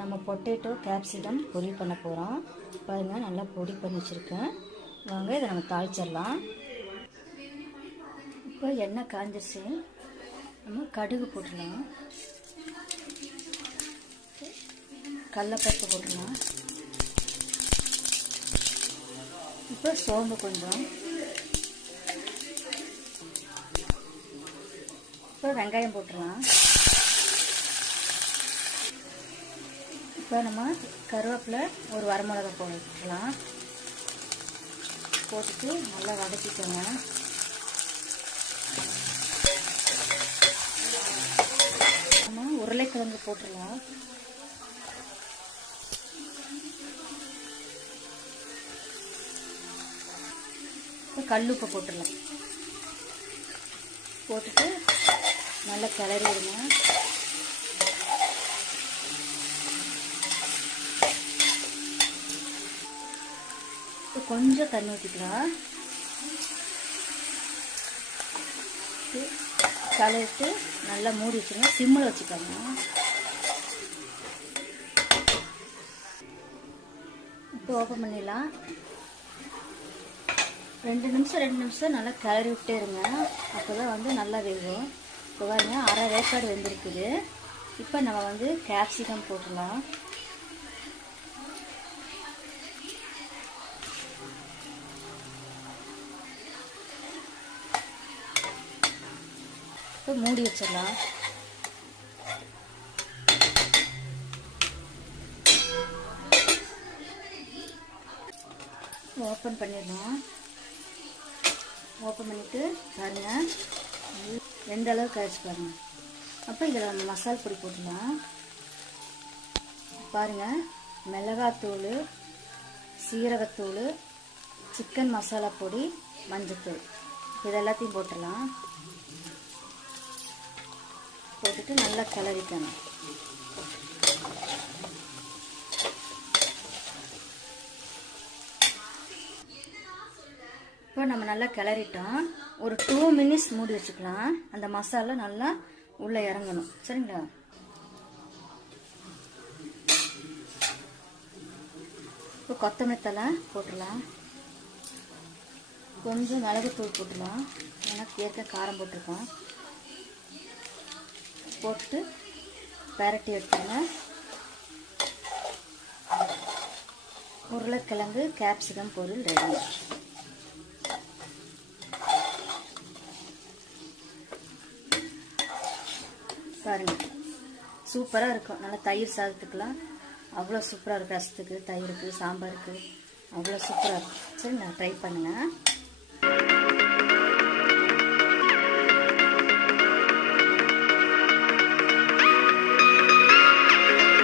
நம்ம potato capsicum பொடி பண்ண போகிறோம். பாருங்கள், நல்லா பொடி பண்ணி வச்சுருக்கேன். வாங்க இதை நம்ம தாளிச்சிடலாம். இப்போ எண்ணெய் காஞ்சிருச்சு, நம்ம கடுகு போட்டுடலாம், கடலைப்பருப்பு போட்டுடலாம், இப்போ சோம்பு கொஞ்சம், இப்போ வெங்காயம் போட்டுடலாம். இப்போ நம்ம கருவேப்பிலை ஒரு வரமிளகா போட்டுக்கலாம். போட்டுட்டு நல்லா வதக்கிக்கோங்க. நம்ம உருளைக்கிழங்கு போட்டுடலாம். இப்போ கல்லுப்பு போட்டுடலாம். போட்டுட்டு நல்லா கிளறி விடுங்க. கொஞ்சம் தண்ணி ஊற்றிக்கலாம். கலரிட்டு நல்லா மூடி வச்சுருங்க. சிம்மில் வச்சுக்கோங்க. இப்போ ஓப்பன் பண்ணிடலாம். 2 நிமிஷம் நல்லா கிளறி விட்டே இருங்க. அப்போ தான் நல்லா வேகும். இப்போ பாருங்க, அரை வேக்காடு வெந்திருக்குது. இப்போ நம்ம கேப்சிகம் போட்டுடலாம். இப்போ மூடி வச்சிடலாம். ஓப்பன் பண்ணிடலாம். ஓப்பன் பண்ணிவிட்டு பாருங்கள், எந்த அளவுக்கு ஆயிடுச்சு பாருங்கள். அப்போ இதில் நம்ம மசால் பொடி போட்டுடலாம். பாருங்கள், மிளகாத்தூள், சீரகத்தூள், சிக்கன் மசாலா பொடி, மஞ்சத்தூள், இது எல்லாத்தையும் போட்டுடலாம். போட்டுட்டு நல்லா கிளறிக்கணும். இப்போ நம்ம நல்லா கிளறிட்டோம். ஒரு 2 மினிட்ஸ் மூடி வச்சுக்கலாம். அந்த மசாலா நல்லா உள்ளே இறங்கணும். சரிங்களா? இப்போ கொத்தமல்லி தழை போட்டுடலாம். கொஞ்சம் மிளகுத்தூள் போட்டுடலாம். எனக்கு ஏற்க காரம் போட்டிருக்கோம். போட்டு பரட்டி எடுத்துங்க. உருளைக்கிழங்கு கேப்சிகம் பொரியல் ரெடி. பாருங்க, சூப்பராக இருக்கும். நல்லா தயிர் சாதத்துக்குலாம் அவ்வளோ சூப்பராக இருக்கும். ரசத்துக்கு, தயிருக்கு, சாம்பாருக்கு அவ்வளோ சூப்பராக இருக்கும். சரி, நான் ட்ரை பண்ணுங்கள்.